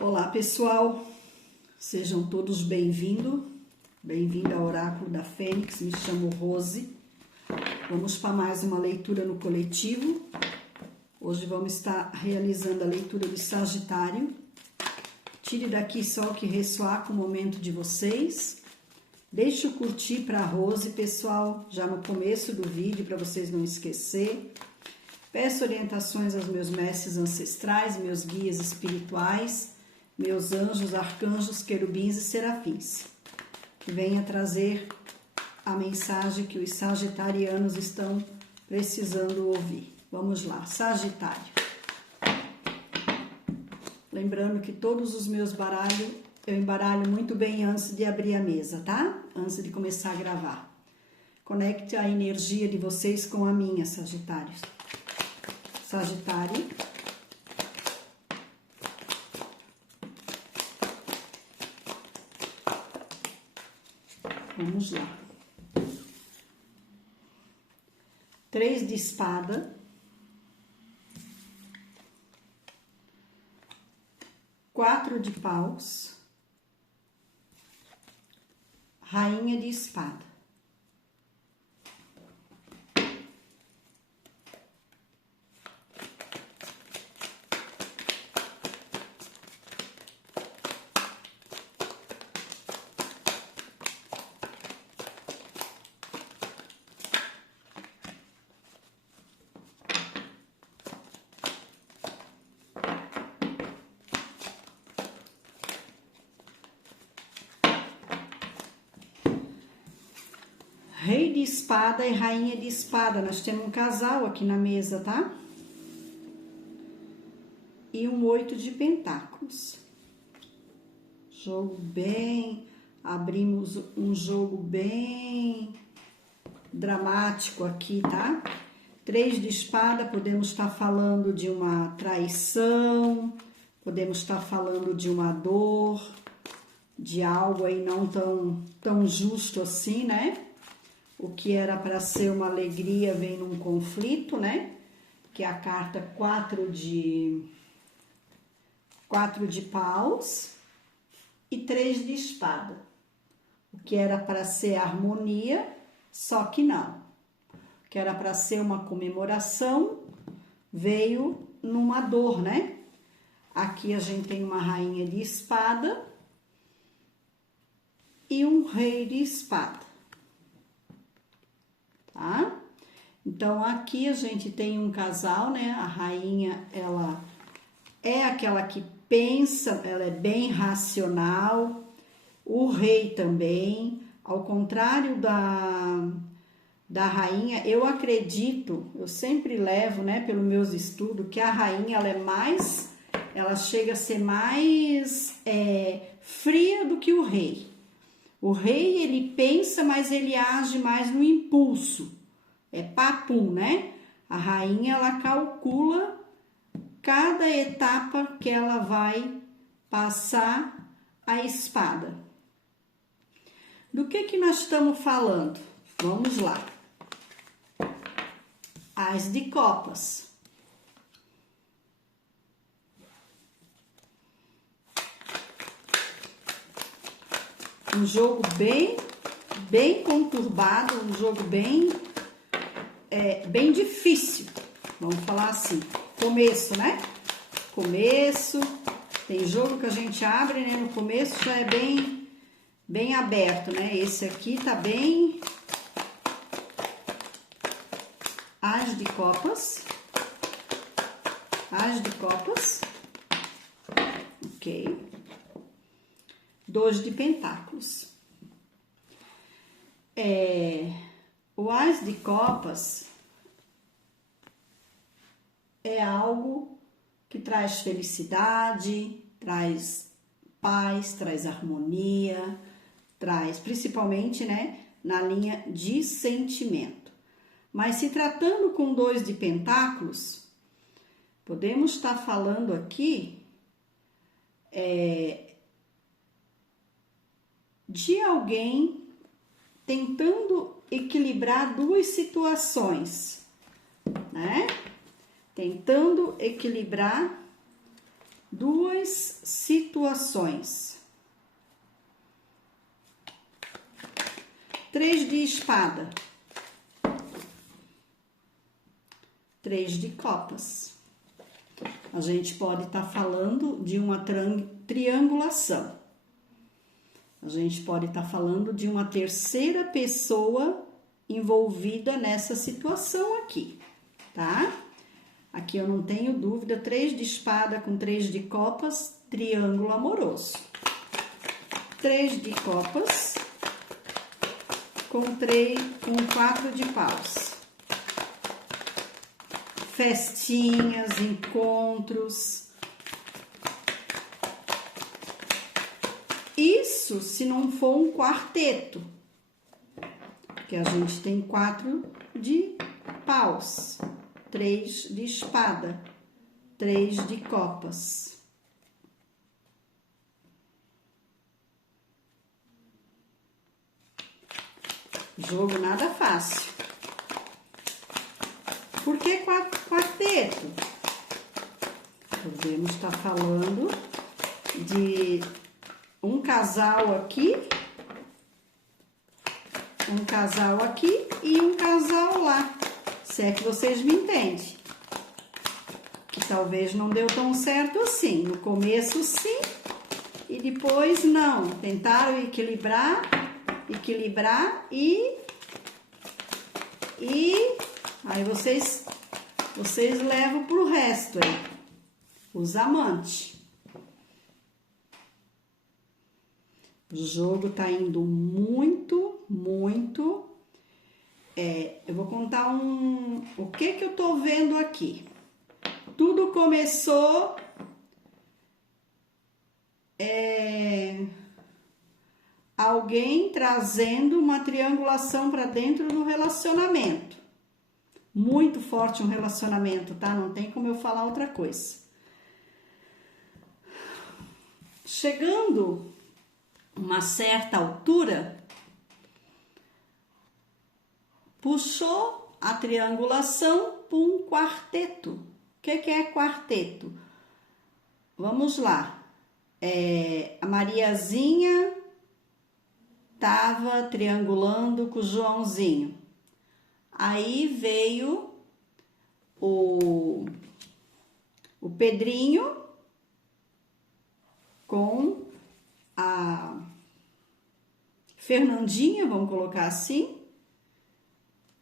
Olá pessoal, sejam todos bem-vindos, bem-vindo ao Oráculo da Fênix, me chamo Rose. Vamos para mais uma leitura no coletivo. Hoje vamos estar realizando a leitura do Sagitário. Tire daqui só o que ressoar com o momento de vocês. Deixe o curtir para a Rose, pessoal, já no começo do vídeo, para vocês não esquecer. Peço orientações aos meus mestres ancestrais, meus guias espirituais, meus anjos, arcanjos, querubins e serafins, que venha trazer a mensagem que os sagitarianos estão precisando ouvir. Vamos lá, Sagitário. Lembrando que todos os meus baralhos, eu embaralho muito bem antes de abrir a mesa, tá? Antes de começar a gravar. Conecte a energia de vocês com a minha, Sagitários. Sagitário. Vamos lá. 3 de espada. 4 de paus. Rainha de espada. Rei de espada e rainha de espada. Nós temos um casal aqui na mesa, tá? E um 8 de pentáculos. Jogo bem... Abrimos um jogo bem dramático aqui, tá? 3 de espada, podemos estar falando de uma traição, podemos estar falando de uma dor, de algo aí não tão justo assim, né? O que era para ser uma alegria vem num conflito, né? Que é a carta 4 de paus e 3 de espada. O que era para ser harmonia, só que não. O que era para ser uma comemoração, veio numa dor, né? Aqui a gente tem uma rainha de espada e um rei de espada. Tá? Então, aqui a gente tem um casal, né? A rainha, ela é aquela que pensa, ela é bem racional. O rei também, ao contrário da rainha, eu acredito, eu sempre levo, né, pelos meus estudos, que a rainha, ela chega a ser mais fria do que o rei. O rei, ele pensa, mas ele age mais no impulso. É papum, né? A rainha, ela calcula cada etapa que ela vai passar a espada. Do que nós estamos falando? Vamos lá. As de copas. Um jogo bem conturbado, um jogo bem difícil, vamos falar assim. Começo, né? Começo, tem jogo que a gente abre, né? No começo já é bem aberto, né? Esse aqui tá bem... As de copas. As de copas. Ok. 2 de pentáculos. O as de copas é algo que traz felicidade, traz paz, traz harmonia, traz principalmente, né, na linha de sentimento. Mas se tratando com 2 de pentáculos, podemos estar falando aqui de alguém tentando equilibrar 2 situações, né? Tentando equilibrar duas situações. 3 de espada. 3 de copas. A gente pode estar falando de uma triangulação. A gente pode estar falando de uma terceira pessoa envolvida nessa situação aqui, tá? Aqui eu não tenho dúvida, 3 de espada com 3 de copas, triângulo amoroso. 3 de copas com 4 de paus. Festinhas, encontros. Isso se não for um quarteto, que a gente tem 4 de paus, 3 de espada, 3 de copas. Jogo nada fácil. Por que quarteto? Podemos estar falando de um casal aqui e um casal lá. Se é que vocês me entendem. Que talvez não deu tão certo assim. No começo sim, e depois não. Tentaram equilibrar e aí vocês levam pro resto aí, os amantes. O jogo tá indo muito. Eu vou contar o que eu tô vendo aqui. Tudo começou alguém trazendo uma triangulação para dentro do relacionamento. Muito forte um relacionamento, tá? Não tem como eu falar outra coisa. Chegando uma certa altura, puxou a triangulação para um quarteto. O que é quarteto? Vamos lá. A Mariazinha estava triangulando com o Joãozinho. Aí veio o Pedrinho com a Fernandinha, vamos colocar assim.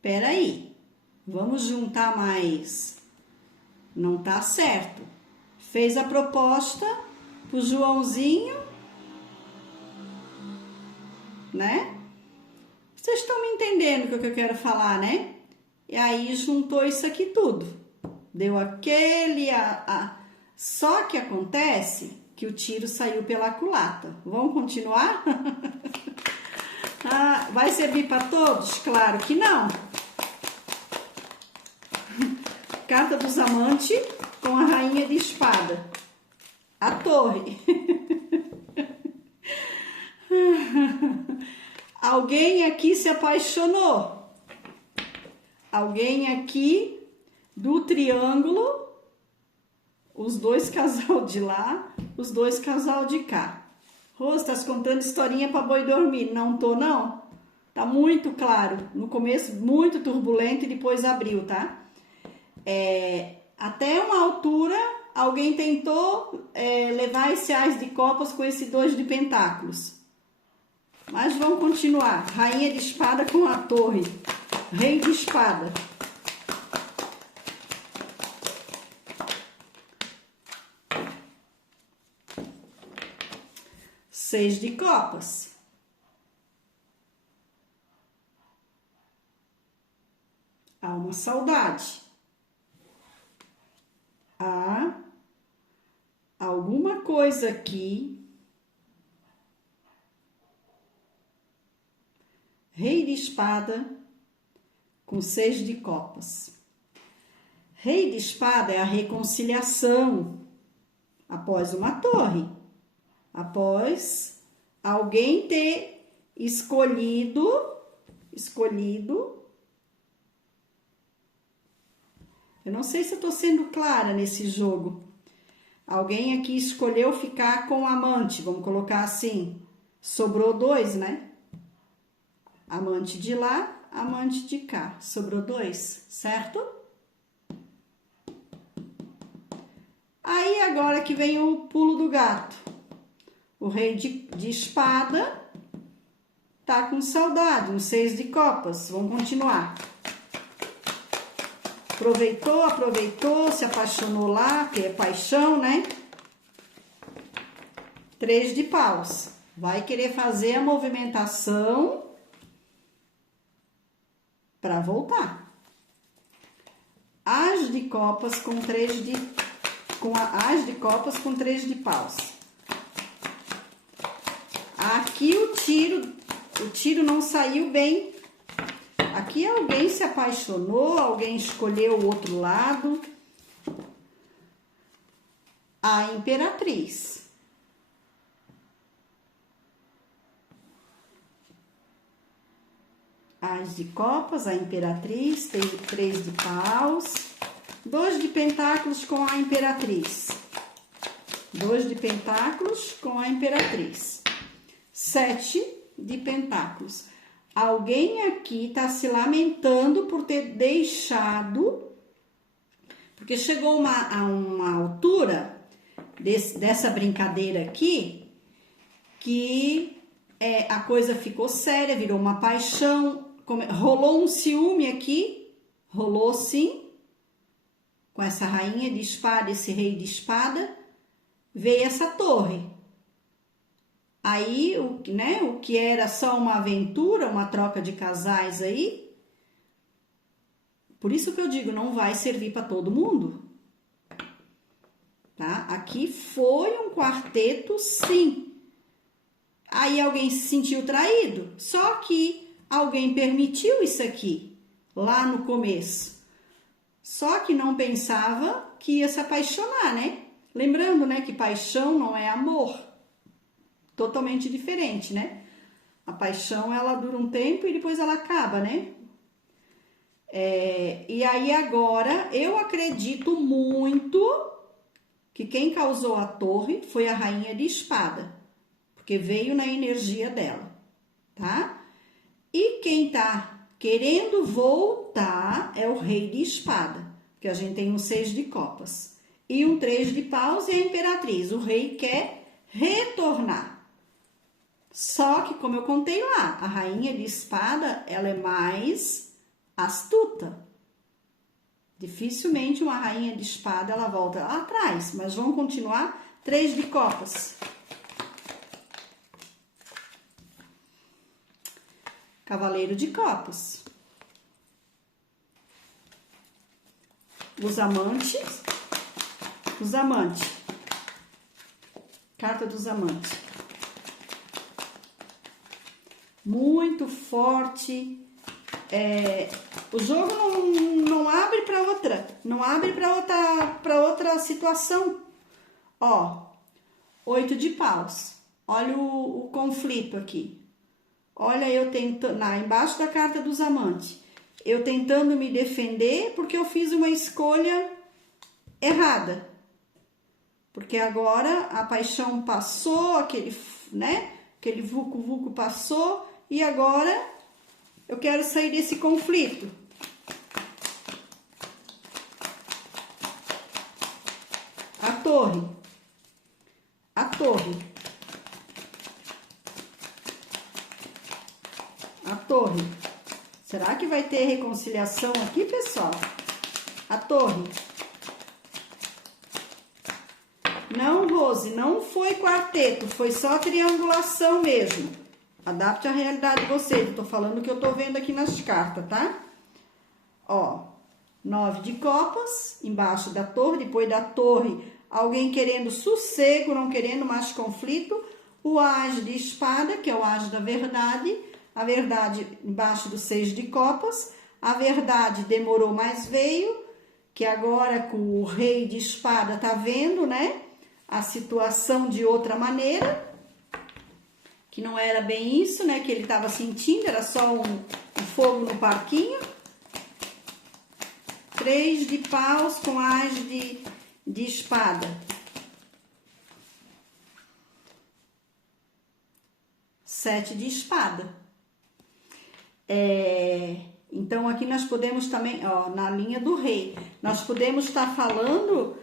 Peraí, vamos juntar mais. Não tá certo. Fez a proposta pro Joãozinho, né? Vocês estão me entendendo o que eu quero falar, né? E aí juntou isso aqui tudo. Deu aquele... Só que acontece que o tiro saiu pela culatra. Vamos continuar? Vai servir para todos? Claro que não. Carta dos amantes com a rainha de espada. A torre. Alguém aqui se apaixonou. Alguém aqui do triângulo, os dois casal de lá, os dois casal de cá. Rose, tá contando historinha para boi dormir? Não tô, não. Tá muito claro. No começo, muito turbulento e depois abriu, tá? Até uma altura, alguém tentou levar esse ás de copas com esse 2 de pentáculos. Mas vamos continuar. Rainha de espada com a torre. Rei de espada. Seis de copas. Há uma saudade. Há alguma coisa aqui. Rei de espada com 6 de copas. Rei de espada é a reconciliação após uma torre. Após alguém ter escolhido. Eu não sei se eu tô sendo clara nesse jogo, Alguém aqui escolheu ficar com amante, vamos colocar assim. Sobrou 2, né? Amante de lá, amante de cá. Sobrou 2, certo? Aí, agora que vem o pulo do gato. O rei de espada tá com saudade, um 6 de copas. Vamos continuar. Aproveitou, se apaixonou lá, que é paixão, né? 3 de paus. Vai querer fazer a movimentação para voltar. As de copas com 3 de... as de copas com 3 de paus. Aqui o tiro não saiu bem. Aqui alguém se apaixonou, alguém escolheu o outro lado. A imperatriz. As de copas, a imperatriz, tem 3 de paus. 2 de pentáculos com a imperatriz. 2 de pentáculos com a imperatriz. 7 de pentáculos. Alguém aqui tá se lamentando por ter deixado, porque chegou a uma altura dessa brincadeira aqui, que a coisa ficou séria, virou uma paixão, rolou um ciúme aqui, rolou sim, com essa rainha de espada, esse rei de espada, veio essa torre. Aí, o que era só uma aventura, uma troca de casais aí, por isso que eu digo, não vai servir para todo mundo, tá? Aqui foi um quarteto, sim. Aí alguém se sentiu traído, só que alguém permitiu isso aqui, lá no começo. Só que não pensava que ia se apaixonar, né? Lembrando, né, que paixão não é amor. Totalmente diferente, né? A paixão, ela dura um tempo e depois ela acaba, né? E aí agora, eu acredito muito que quem causou a torre foi a rainha de espada, porque veio na energia dela, tá? E quem tá querendo voltar é o rei de espada, porque a gente tem um 6 de copas e um 3 de paus e a imperatriz. O rei quer retornar. Só que, como eu contei lá, a rainha de espada, ela é mais astuta. Dificilmente uma rainha de espada, ela volta lá atrás. Mas vamos continuar. 3 de copas. Cavaleiro de copas. Os amantes. Os amantes. Carta dos amantes. Muito forte, o jogo não abre para outra, não abre para outra situação. Ó, 8 de paus, olha o conflito aqui, olha eu tentando, embaixo da carta dos amantes, eu tentando me defender porque eu fiz uma escolha errada, porque agora a paixão passou, aquele vulco passou, e agora eu quero sair desse conflito. A torre. A torre. A torre. Será que vai ter reconciliação aqui, pessoal? A torre. Não, Rose, não foi quarteto, foi só triangulação mesmo. Adapte a realidade de vocês, eu tô falando o que eu tô vendo aqui nas cartas, tá? Ó, 9 de copas, embaixo da torre, depois da torre, alguém querendo sossego, não querendo mais conflito. O as de espada, que é o as da verdade, a verdade embaixo do 6 de copas. A verdade demorou, mas veio, que agora com o rei de espada tá vendo, né? A situação de outra maneira. Que não era bem isso, né, que ele estava sentindo, era só um fogo no parquinho. 3 de paus com as de espada. 7 de espada. Então, aqui nós podemos também, ó, na linha do rei, nós podemos estar falando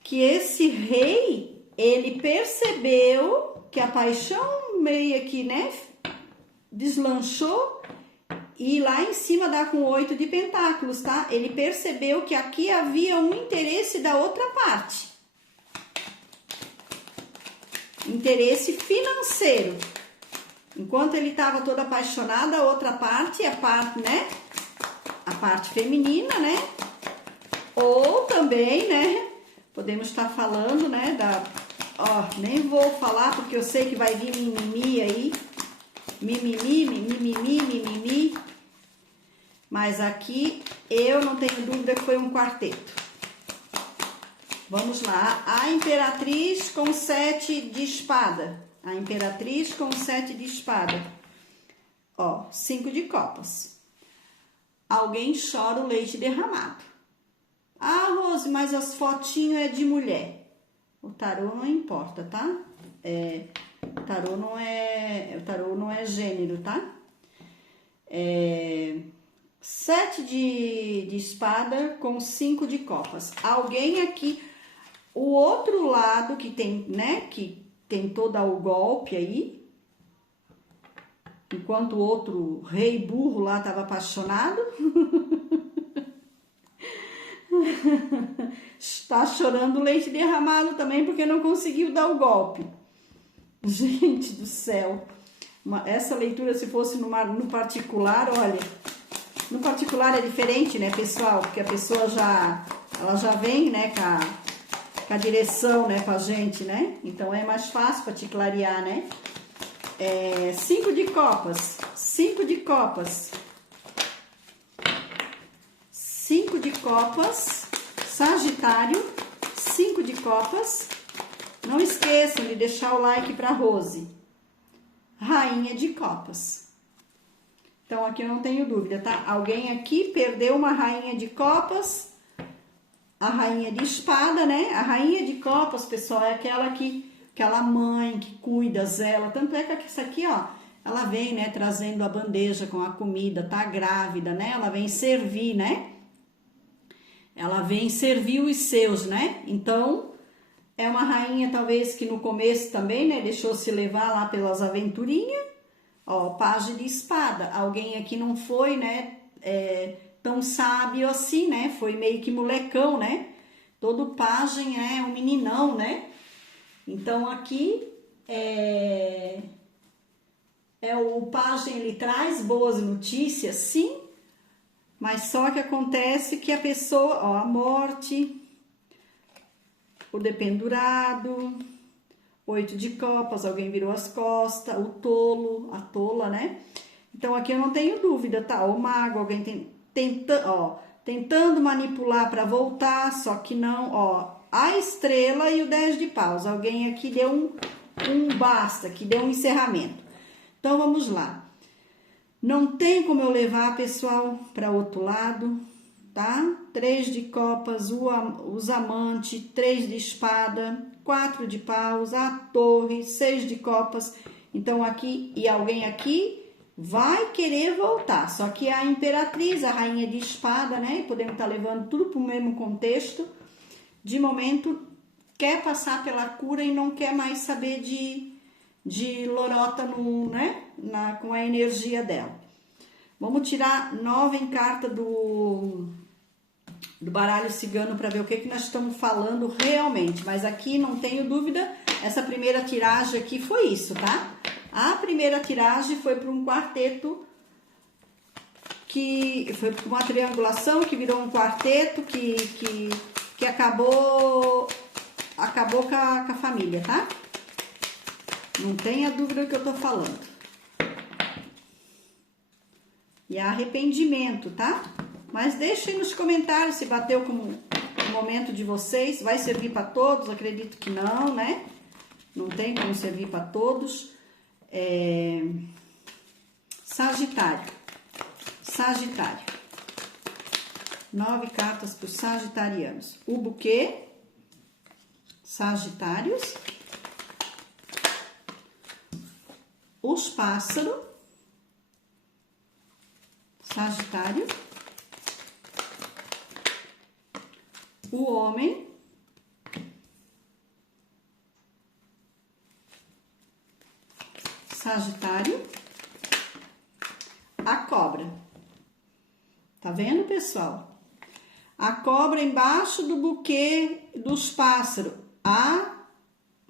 que esse rei, ele percebeu que a paixão meio que, né, deslanchou e lá em cima dá com 8 de pentáculos, tá? Ele percebeu que aqui havia um interesse da outra parte. Interesse financeiro. Enquanto ele estava todo apaixonado, a outra parte, né? A parte feminina, né? Ou também, né? Podemos estar falando, né? Ó, nem vou falar porque eu sei que vai vir mimimi aí. Mimimi. Mas aqui eu não tenho dúvida que foi um quarteto. Vamos lá. A imperatriz com 7 de espada. A imperatriz com 7 de espada. Ó, 5 de copas. Alguém chora o leite derramado. Ah, Rose, mas as fotinhas é de mulher. O tarô não importa, tá? O tarô não é gênero, tá? 7 de espada com 5 de copas. Alguém aqui, o outro lado que tem, né, que tem todo o golpe aí, enquanto o outro rei burro lá estava apaixonado, está chorando leite derramado também porque não conseguiu dar o golpe. Gente do céu, essa leitura se fosse no particular, olha, no particular é diferente, né, pessoal, porque a pessoa ela já vem, né, com a direção, né, com a gente, né? Então é mais fácil para te clarear, né? 5 de copas. 5 de copas. 5 de copas. Sagitário. 5 de copas. Não esqueçam de deixar o like para Rose. Rainha de copas. Então aqui eu não tenho dúvida, tá? Alguém aqui perdeu uma rainha de copas. A rainha de espada, né? A rainha de copas, pessoal, é aquela mãe que cuida, zela. Tanto é que essa aqui, ó, ela vem, né, trazendo a bandeja com a comida, tá grávida, né? Ela vem servir, né? Ela vem servir os seus, né? Então, é uma rainha, talvez, que no começo também, né, deixou se levar lá pelas aventurinhas. Ó, pajem de espada. Alguém aqui não foi, né, tão sábio assim, né? Foi meio que molecão, né? Todo pajem é um meninão, né? Então, aqui o pajem, ele traz boas notícias, sim, mas só que acontece que a pessoa, ó, a morte, o dependurado, 8 de copas, alguém virou as costas, o tolo, a tola, né? Então, aqui eu não tenho dúvida, tá? O mago, alguém tentando manipular para voltar, só que não, ó, a estrela e o 10 de paus. Alguém aqui deu um basta, que deu um encerramento. Então, vamos lá. Não tem como eu levar, pessoal, para outro lado, tá? 3 de copas, os amantes, 3 de espada, 4 de paus, a torre, 6 de copas. Então, aqui, e alguém aqui vai querer voltar, só que a imperatriz, a rainha de espada, né? Podemos estar levando tudo para o mesmo contexto. De momento, quer passar pela cura e não quer mais saber de lorota com a energia dela. Vamos tirar 9 cartas do baralho cigano para ver o que nós estamos falando realmente. Mas aqui, não tenho dúvida, essa primeira tiragem aqui foi isso, tá? A primeira tiragem foi para um quarteto, que foi para uma triangulação, que virou um quarteto, que acabou com a família, tá? Não tenha dúvida do que eu tô falando. E arrependimento, tá? Mas deixem nos comentários se bateu com o momento de vocês. Vai servir para todos? Acredito que não, né? Não tem como servir para todos. Sagitário. 9 cartas para os sagitarianos. O buquê, Sagitários. os pássaros, Sagitário, o homem, Sagitário, a cobra. Tá vendo, pessoal? A cobra embaixo do buquê dos pássaros. Há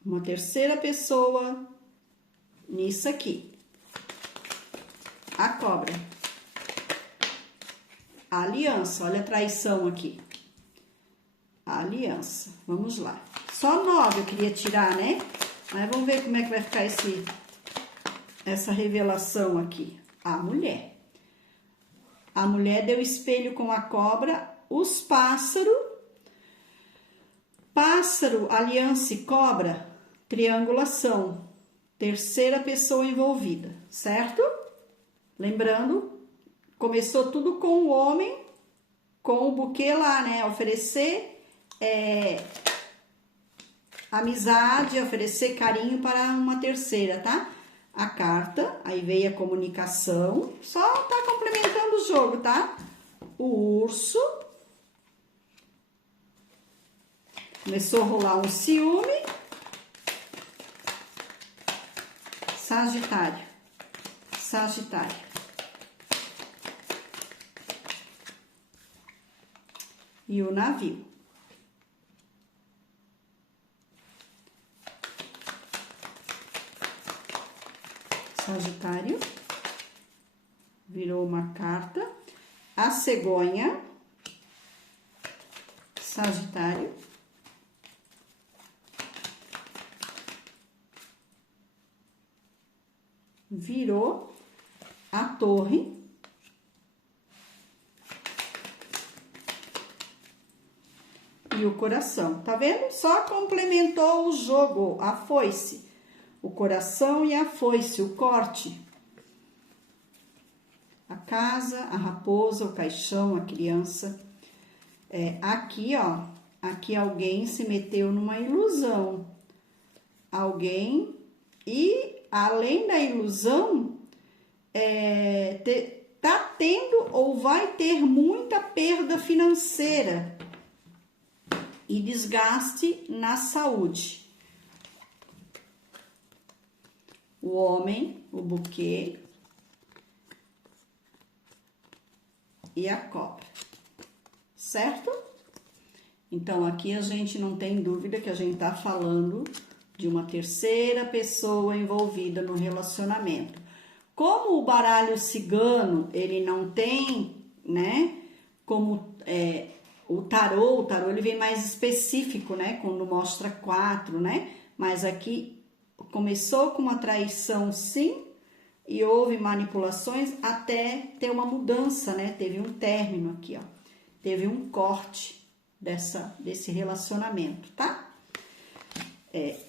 uma terceira pessoa nisso aqui. A cobra. A aliança, olha a traição aqui. A aliança. Vamos lá. Só 9 eu queria tirar, né? Mas vamos ver como é que vai ficar essa revelação aqui. A mulher. A mulher deu espelho com a cobra, os pássaros. Pássaro, aliança e cobra, triangulação. Terceira pessoa envolvida, certo? Lembrando, começou tudo com o homem, com o buquê lá, né? Oferecer amizade, oferecer carinho para uma terceira, tá? A carta, aí veio a comunicação, só tá complementando o jogo, tá? O urso. Começou a rolar um ciúme. Sagitário. Sagitário. E o navio. Sagitário. Virou uma carta. A cegonha. Sagitário. Virou a torre. E o coração, tá vendo? Só complementou o jogo, a foice. O coração e a foice, o corte. A casa, a raposa, o caixão, a criança. Aqui, ó, aqui alguém se meteu numa ilusão. Alguém, e além da ilusão, tá tendo ou vai ter muita perda financeira e desgaste na saúde. O homem, o buquê e a cobra, certo? Então, aqui a gente não tem dúvida que a gente tá falando de uma terceira pessoa envolvida no relacionamento. Como o baralho cigano, ele não tem, né, como o tarô ele vem mais específico, né, quando mostra 4, né, mas aqui começou com uma traição, sim, e houve manipulações até ter uma mudança, né, teve um término aqui, ó, teve um corte desse relacionamento, tá?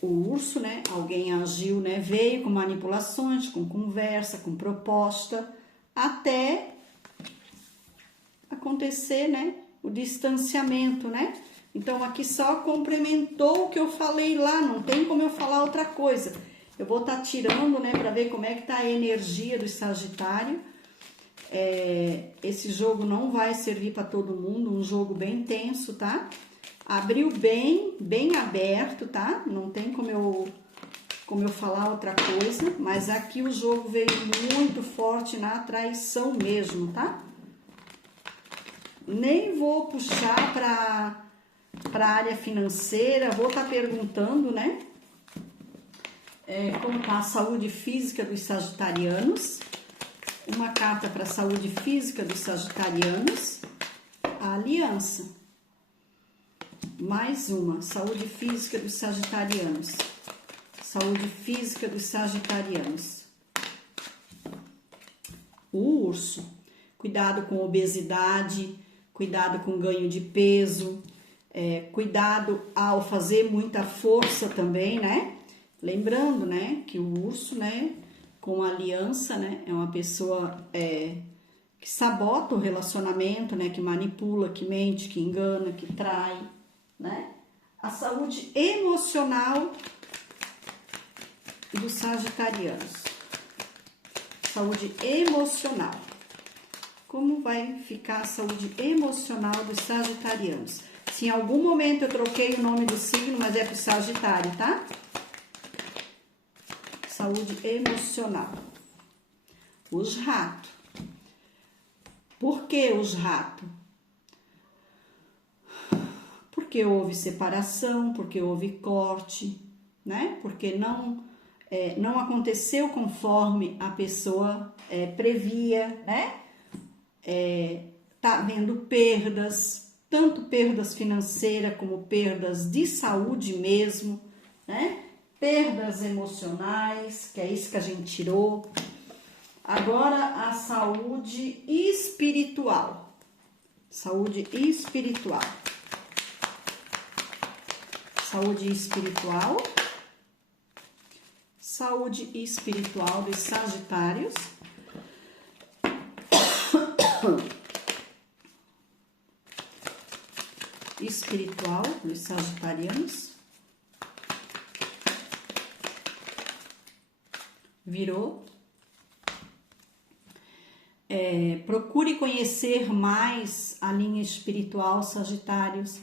O urso, né, alguém agiu, né, veio com manipulações, com conversa, com proposta, até acontecer, né, o distanciamento, né? Então, aqui só complementou o que eu falei lá, não tem como eu falar outra coisa. Eu vou estar tirando, né, para ver como é que tá a energia do Sagitário. Esse jogo não vai servir para todo mundo, um jogo bem tenso, tá? Abriu bem aberto, tá? Não tem como eu falar outra coisa, mas aqui o jogo veio muito forte na traição mesmo, tá? Nem vou puxar para a área financeira, vou estar perguntando, né? Como tá a saúde física dos sagitarianos. Uma carta para a saúde física dos sagitarianos. A aliança. Mais uma, saúde física dos sagitarianos. Saúde física dos sagitarianos. O urso. Cuidado com obesidade, cuidado com ganho de peso, cuidado ao fazer muita força também, né? Lembrando, né, que o urso, né, com aliança, né, é uma pessoa que sabota o relacionamento, né, que manipula, que mente, que engana, que trai, né? A saúde emocional dos sagitarianos. saúde emocional. Como vai ficar a saúde emocional dos sagitarianos? Se em algum momento eu troquei o nome do signo, mas é pro Sagitário, tá? Saúde emocional. Os ratos. Por que os ratos? Porque houve separação, porque houve corte, né? Porque não aconteceu conforme a pessoa previa, né? Tá vendo perdas, tanto perdas financeiras como perdas de saúde mesmo, né? Perdas emocionais, que é isso que a gente tirou. Agora a saúde espiritual. Saúde espiritual. Saúde espiritual. Saúde espiritual dos Sagitários. Espiritual dos Sagitarianos. Virou. Procure conhecer mais a linha espiritual, Sagitários.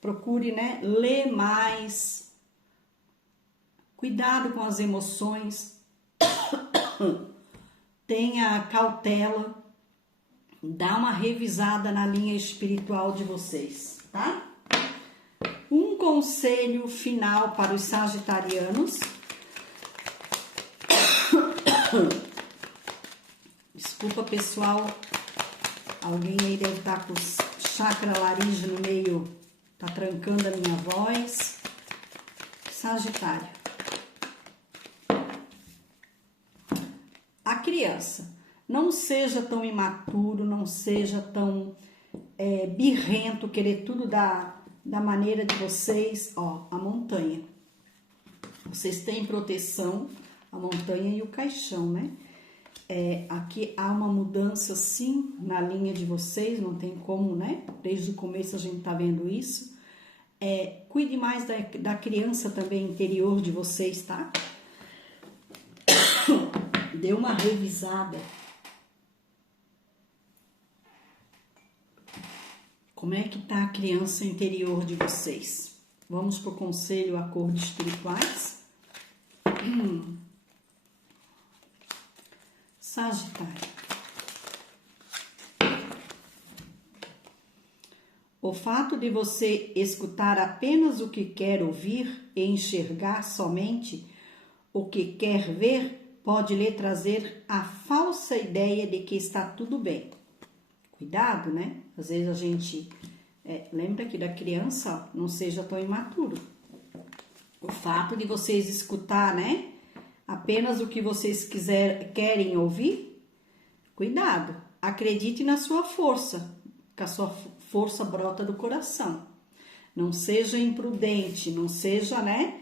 Procure, né, ler mais. Cuidado com as emoções. Tenha cautela. Dá uma revisada na linha espiritual de vocês, tá? Um conselho final para os sagitarianos. Desculpa, pessoal. Alguém aí deve estar com o chakra laríngeo no meio, tá trancando a minha voz. Sagitário. A criança. Não seja tão imaturo, não seja tão birrento, querer tudo da maneira de vocês. Ó, a montanha. Vocês têm proteção, a montanha e o caixão, né? Aqui há uma mudança, sim, na linha de vocês, não tem como, né? Desde o começo a gente tá vendo isso. Cuide mais da criança também interior de vocês, tá? Dê uma revisada. Como é que tá a criança interior de vocês? Vamos pro conselho acordos espirituais. Sagitário. O fato de você escutar apenas o que quer ouvir e enxergar somente o que quer ver pode lhe trazer a falsa ideia de que está tudo bem. Cuidado, né? Às vezes a gente lembra que da criança, ó, não seja tão imaturo. O fato de vocês escutar, né? Apenas o que vocês querem ouvir, cuidado. Acredite na sua força, que a sua força brota do coração. Não seja imprudente, não seja, né?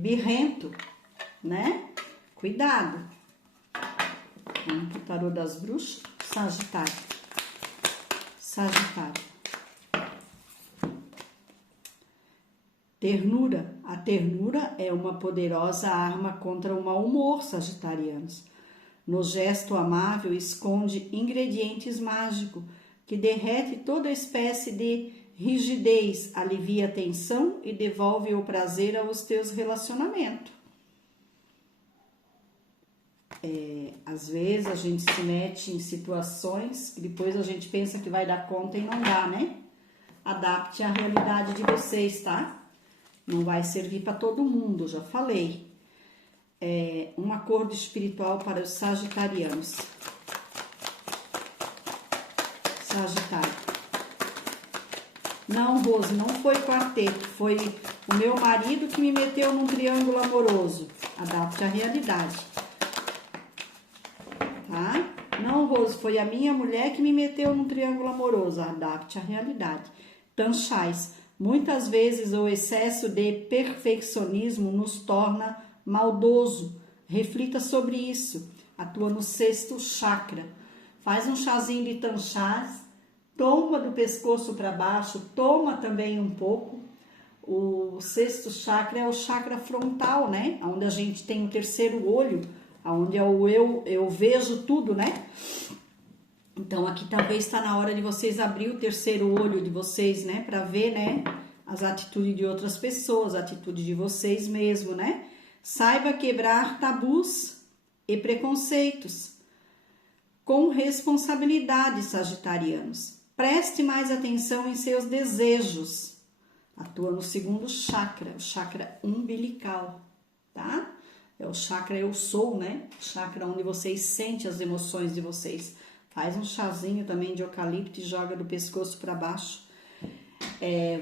Birrento, né? Cuidado. Vamos pro tarô das bruxas. Sagitário. Sagitário. Ternura. A ternura é uma poderosa arma contra o mau humor, sagitarianos. No gesto amável esconde ingredientes mágicos que derrete toda espécie de rigidez, alivia a tensão e devolve o prazer aos teus relacionamentos. Às vezes a gente se mete em situações que depois a gente pensa que vai dar conta e não dá, né? Adapte à realidade de vocês, tá? Não vai servir para todo mundo, já falei. Um acordo espiritual para os sagitarianos. Sagitário. Não, Rose, não foi quarteto, foi o meu marido que me meteu num triângulo amoroso. Adapte à realidade. Tá? Não, Rose, foi a minha mulher que me meteu num triângulo amoroso. Adapte à realidade. Tanchais. Muitas vezes o excesso de perfeccionismo nos torna maldoso. Reflita sobre isso. Atua no sexto chakra. Faz um chazinho de tanchás. Toma do pescoço para baixo. Toma também um pouco. O sexto chakra é o chakra frontal, né? Onde a gente tem o terceiro olho. Onde é o eu vejo tudo, né? Então, aqui talvez está na hora de vocês abrir o terceiro olho de vocês, né? Para ver, né? As atitudes de outras pessoas, a atitude de vocês mesmo, né? Saiba quebrar tabus e preconceitos com responsabilidade, sagitarianos. Preste mais atenção em seus desejos. Atua no segundo chakra, o chakra umbilical, tá? É o chakra eu sou, né? Chakra onde vocês sentem as emoções de vocês. Faz um chazinho também de eucalipto e joga do pescoço para baixo.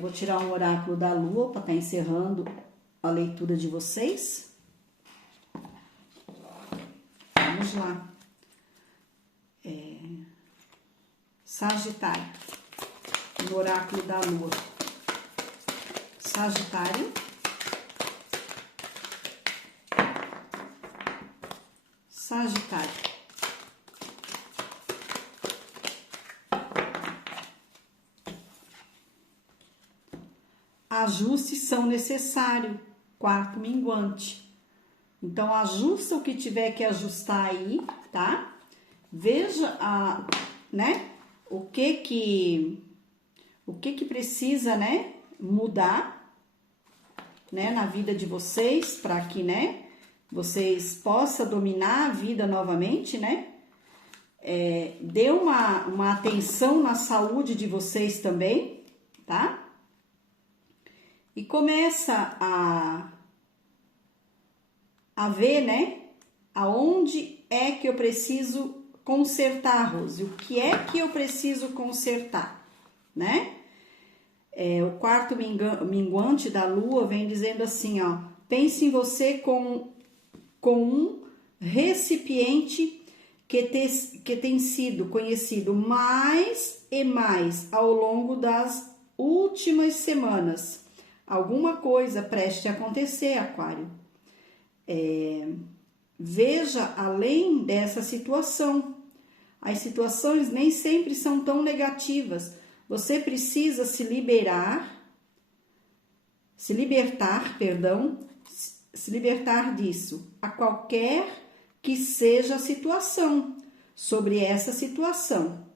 Vou tirar um oráculo da lua para estar encerrando a leitura de vocês. Vamos lá. Sagitário, no oráculo da lua. Sagitário. Sagitário. Ajustes são necessários. Quarto minguante. Então, ajusta o que tiver que ajustar aí, tá? Veja né? O que precisa, né? Mudar, né? Na vida de vocês, para que, né? Vocês possam dominar a vida novamente, né? Dê uma atenção na saúde de vocês também, tá? E começa a ver, né? Aonde é que eu preciso consertar, Rose? O que é que eu preciso consertar, né? O quarto minguante da lua vem dizendo assim, ó. Pense em você com um recipiente que tem sido conhecido mais e mais ao longo das últimas semanas. Alguma coisa preste a acontecer, Aquário. Veja além dessa situação. As situações nem sempre são tão negativas. Você precisa se libertar disso, a qualquer que seja a situação, sobre essa situação.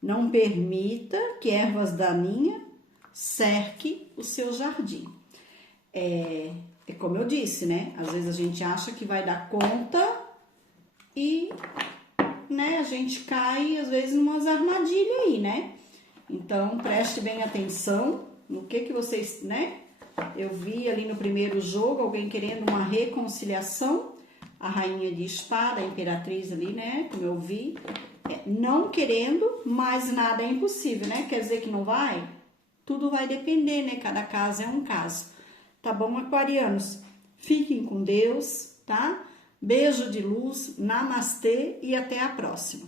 Não permita que ervas daninhas cerque o seu jardim. É como eu disse, né? Às vezes a gente acha que vai dar conta e, né, a gente cai, às vezes, em umas armadilhas aí, né? Então, preste bem atenção no que vocês, né? Eu vi ali no primeiro jogo alguém querendo uma reconciliação, a rainha de espada, a imperatriz ali, né? Como eu vi, não querendo, mas nada é impossível, né? Quer dizer que não vai? Tudo vai depender, né? Cada caso é um caso. Tá bom, aquarianos? Fiquem com Deus, tá? Beijo de luz, namastê e até a próxima.